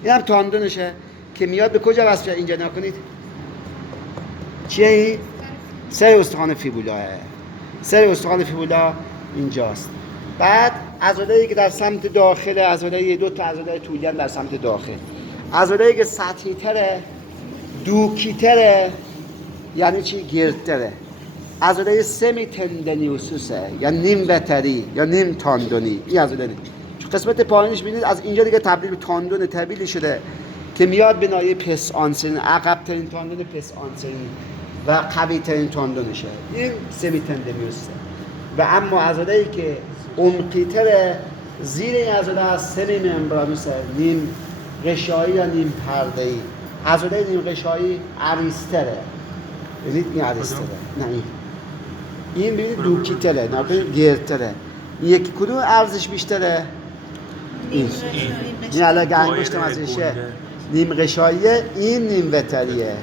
این هم تاندونشه که میاد به کجا وصل؟ اینجا نکنید چیه این؟ سر استخوان فیبولاه. سر استخوان فیبولا اینجاست. بعد عضله‌ای که در سمت داخل، عضله 2 تا عضله طولی در سمت داخل. عضله‌ای که سطحی تره، دوکی تره، یعنی چی؟ گردتره. عضله سمی تندنیوسوسه یا نیم وتری یا نیم تاندونی. این عضله چون قسمت پایینش ببینید از اینجا دیگه تبدیل به تاندون تبدیل شده که میاد به ناحیه پس آنسرین، عقب ترین تاندون پس آنسرین و قوی ترین تاندونشه. این سمی تندنیوسه. و اما عضله‌ای که عمقی تره زیر این عضله است، سمی ممبرانوسه، نیم غشایی یا نیم پرده‌ای. عضله نیم غشایی عریض‌تره. ببینید این عریض‌تره. نه این ببینید دوکی‌تره، نه ببینید گردتره. یکی کدوم ارزش بیشتره؟ این الان انگشتم ازشه نیم غشاییه، این نیم وتریه.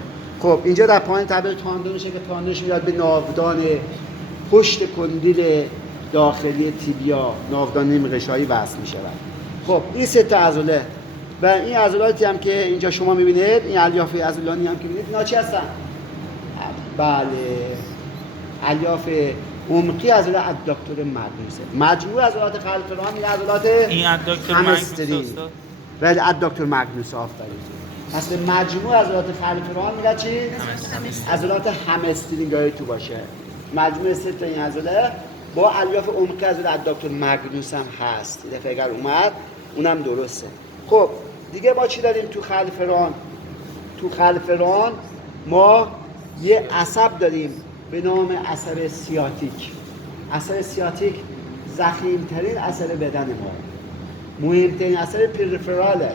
خب اینجا در پایین تعبیر تاندونشه که تاندونش میاد به ناودان پشت کندیل داخلی تیبیا، ناودان نیم غشایی وصل میشه. خب این 3 تا عضله و این عضلاتی هم که اینجا شما میبینید، این الیاف عضلانی هم که میبینید اینا چی هستن؟ بله الیاف عمقی عضله اداکتور مگنوسه. مجموع عضلات خلف ران این عضلات این اداکتور مگنوس ولی اداکتور مگنوس آفرین. پس به مجموع عضلات خلف ران میگه چی؟ عضلات همسترینگای تو باشه. مجموع 3 تا این عضله با الیاف عمقی عضله اداکتور مگنوس هم هست. این دفعه اگر اومد اونم درسته. خب دیگه ما چی داریم تو خلف ران؟ تو خلف ران ما یه عصب داریم به نام عصب سیاتیک. عصب سیاتیک ضخیم‌ترین عصب بدن ما، مهمترین عصب پریفراله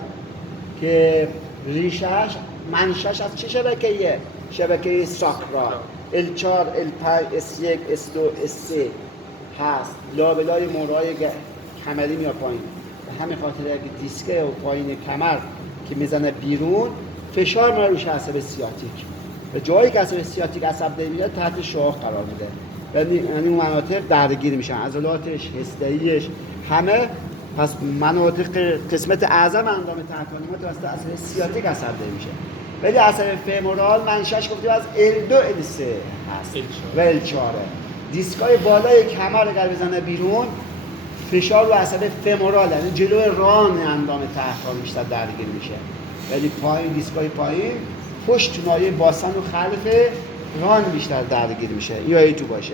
که ریشش منشأش از چه شبکه‌ایه؟ شبکه ساکرا L4 L5 S1 S2 S3 هست. لابلای مورای کمری میاد پایین. به همین خاطر اگه دیسکه و پایین کمر که میزنه بیرون فشار میاره روش عصب سیاتیک. به جایی که عصب سیاتیک عصب میاد تحت شاخ قرار میده. یعنی اون مناطق درگیر میشن، عضلاتش، هسته‌ایش همه. پس مناطق قسمت اعظم اندام تحتانی ما توسط عصب سیاتیک عصب میشه. ولی عصب فمورال منشأش گفتیم از L2 L3 هست و L4. دیسکای بالای کمر اگر بزنه بیرون فشار رو عصب فمورال، یعنی جلوی ران اندام تحتانی بیشتر درگیر میشه. ولی پایین دیسکای پایین پشت نایه باسن و خلف ران بیشتر درگیر میشه. یا تو باشه.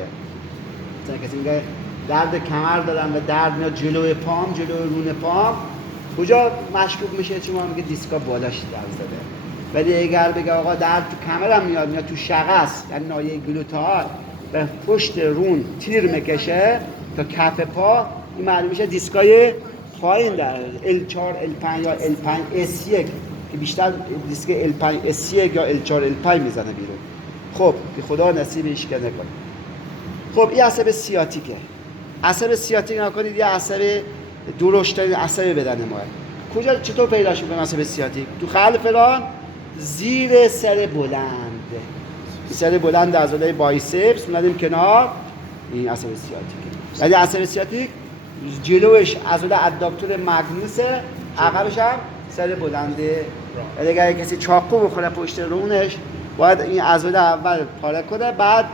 مثلا کسی میگه درد کمر دارم و درد میاد جلوی پام، جلوی رون پام، کجا مشکوک میشه؟ چون ما میگه دیسکا بالاش درد زده. ولی اگر بگه آقا درد تو کمرم میاد تو شقص، یعنی نایه گلوتال به پشت رون تیر میکشه تا کف پا، این معلوم میشه دیسکای پایین در L4 L5 یا L5 S1 که بیشتر دیسک L5 S1 یا L4 L5 میزنه بیرون. خب که خدا نصیبش کنه. خب این عصب سیاتیکه. عصب سیاتیک نکنید یه عصب درشترین عصب بدن ماه. کجا چطور پیداش میکنه عصب سیاتیک؟ تو خلف ران زیر سر بلند. سر بلند عضله بایسپس میادیم کنار، این عصب سیاتیکه. ولی عصب سیاتیک جلوش عضله اداکتور ماگنوسه، عقبش هم سر بلنده. اگر کسی چاقو بخوره پشت رونش باید این عضله اول پاره کنه، بعد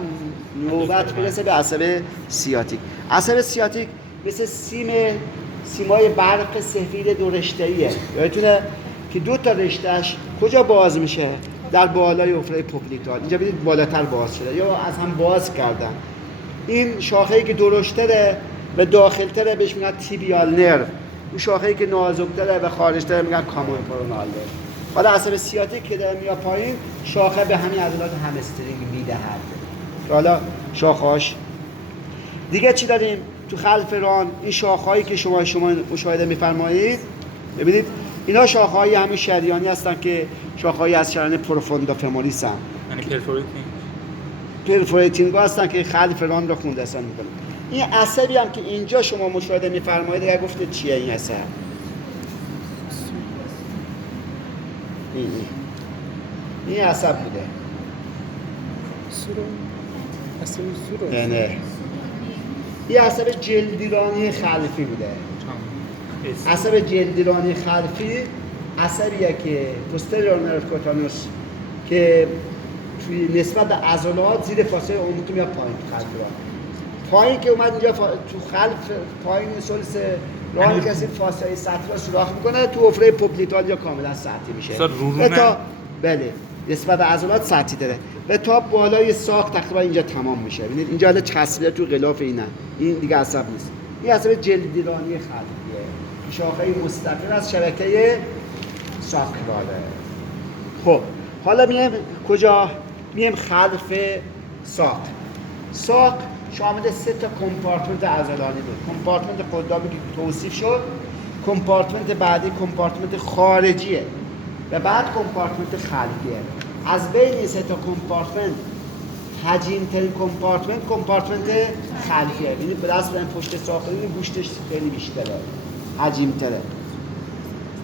نوبت برسه به عصب سیاتیک. عصب سیاتیک مثل سیمای برق سفید دو رشته‌ایه. یادتونه که دو تا رشتهش کجا باز میشه؟ در بالای حفره پوپلیتال. اینجا ببینید بالاتر باز شده یا از هم باز کردن. این شاخه‌ای که درشتره و داخلتره بهش میگن تیبیال نرو. اون شاخه‌ای که نازک‌تره و خارجتره میگن کامون پرونال نرو. حالا عصب سیاتیک که داره میاد پایین، شاخه به همین عضلات همسترینگ میدهد. حالا شاخه‌اش دیگه چی داریم؟ تو خلف ران این شاخه‌هایی که شما مشاهده می‌فرمایید، ببینید اینا شاخه‌های همین شریانی هستن که شاخه‌های از شریان پروفوندا فموریس هم. یعنی پرفوریتینگ هستن که خلف ران رو خوندستان می‌کنن. این عصبی هم که اینجا شما مشاهده می‌فرمایید، اگه گفته چیه این عصب؟ این عصب بوده. نه. این عصب جلدیرانی خلفی بوده. عصب جلدیرانی خلفی عصبیه که پوستریور نرو کوتانوس که توی نسبت به عضلات زیر فاصله عمودی میاد پایین خلف را. پایین که اومد اینجا تو خلف پایین سلس راه کسی فاصله سطحی را سوراخ میکنه، تو حفره پوپلیتال یا کاملا سطحی میشه. تا بله نسبت به عضلات سطحی داره و تا بالای ساق تقریبا اینجا تمام میشه. ببینید اینجا حالا چسبیده تو غلاف این دیگه عصب نیست. این عصب جلدیرانی خلفیه. شاخه مستقل از شبکه ساکراله. خب حالا میایم کجا؟ میایم خلف ساق. ساق شامل 3 تا کمپارتمنت عضلانی بود. کمپارتمنت قدامی که توصیف شد، کمپارتمنت بعدی کمپارتمنت خارجیه و بعد کمپارتمنت خلفیه. از بین این 3 تا کمپارتمنت حجیم‌ترین کمپارتمنت خلفیه. یعنی به دست بدن پشت ساقی گوشتش خیلی بیشتره، حجیم‌تره.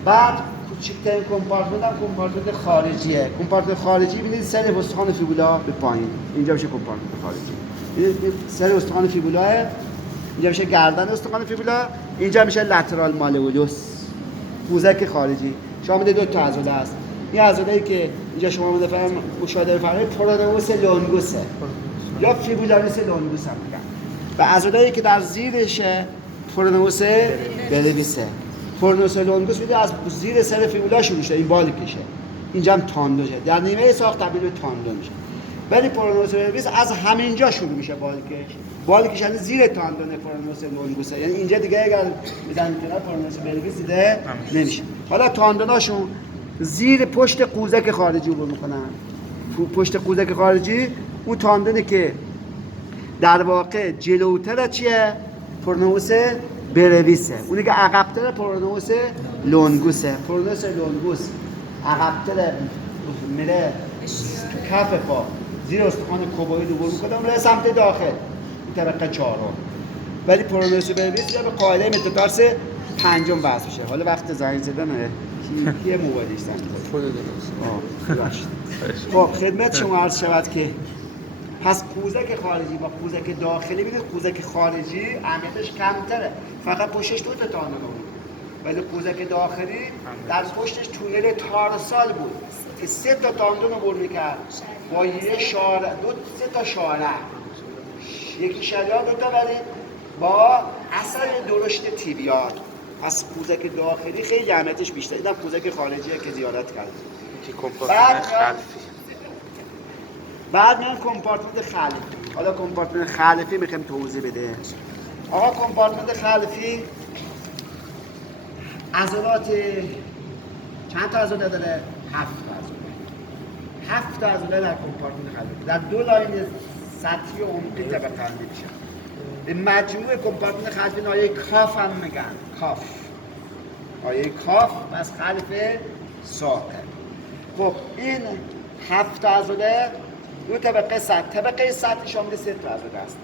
بعد کوچکترین کمپارتمنت هم کمپارتمنت خارجیه. کمپارتمنت خارجی ببینید سر استخوان فیبولا به پایین. اینجا میشه کمپارتمنت خارجی. ببینید سر استخوان فیبولا، اینجا میشه گردن استخوان فیبولا، اینجا میشه لترال مالئولوس، قوزک خارجی. شامل 2 تا عضله است. این عضله‌ای که اینجا شما مشاهده می‌فرمایید پرونوس لونگوسه یا فیبولاریس لونگوس هم میگن. و عضله‌ای که در زیرش پرونوس بریویسه. پرونوس لونگوس میده از زیر سر فیبولا شروع میشه، این بالکشه. اینجا هم تاندوشه. در نیمه ساق تبدیل به تاندون میشه. ولی پرونوس بریویس از همینجا شروع میشه بالکش. بالکش یعنی زیر تاندون پرونوس لونگوسه. یعنی اینجا دیگه اگر میزنید کنار پرونوس بریویس دیده نمیشه. حالا تاندوناشون زیر پشت قوزک خارجی عبور میکنن. پشت قوزک خارجی اون تاندنی که در واقع جلوتر چیه؟ پرونوس برویسه. اونی که عقبتر پرونوس لونگوسه. پرونوس لونگوس عقبتر میره تو کف پا زیر استخوان کوبایی دوباره میکنه میره سمت داخل، این طبقه چهارم. ولی پرونوس برویس یا به قاعده متاتارس پنجم وصل میشه. حالا وقت زنگ زدن کیه موبایلش زنگ زد؟ خود درست. خب خدمت شما عرض شود که پس قوزک خارجی با قوزک داخلی، ببینید قوزک خارجی اهمیتش کمتره، فقط پشتش 2 تا تاندون بود. ولی قوزک داخلی در پشتش تونل تارسال بود که 3 تا تاندون رو بر میکرد با یه شاره، 3 تا شاره، یکی شریان 2 تا ورید با اثر درشت تیبیال. پس قوزک داخلی خیلی اهمیتش بیشتر. اینم قوزک خارجیه که زیارت کرد. بعد میان کمپارتمنت خلفی. حالا کمپارتمنت خلفی میخوایم توضیح بده. آقا کمپارتمنت خلفی عضلات چند تا عضله داره؟ 7 تا عضله. 7 تا عضله در کمپارتمنت خلفی در 2 لاین سطحی و عمقی طبقه بندی میشن. به مجموع کمپارتمنت خلفی نایه کاف هم میگن. کاف. نایه کاف از خلف ساقه. خب این 7 تا عضله دو طبقه سطح. طبقه سطحی شامل 3 تا عضله است.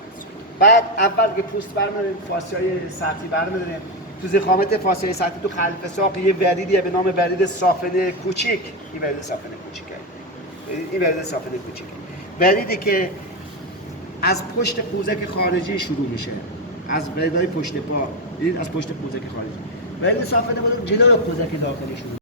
بعد اول که پوست برمی‌داریم، فاسیای سطحی برمی‌داریم. تو ضخامت فاسیای سطحی تو خلف ساق یه وریدیه به نام ورید سافن کوچیک. این ورید سافن کوچیکه. این ورید سافن کوچیکه. وریدی که از پشت قوزک خارجی شروع میشه. از وریدهای پشت پا، از پشت قوزک خارجی. ورید سافن بود جلوی قوزک داخلی شروع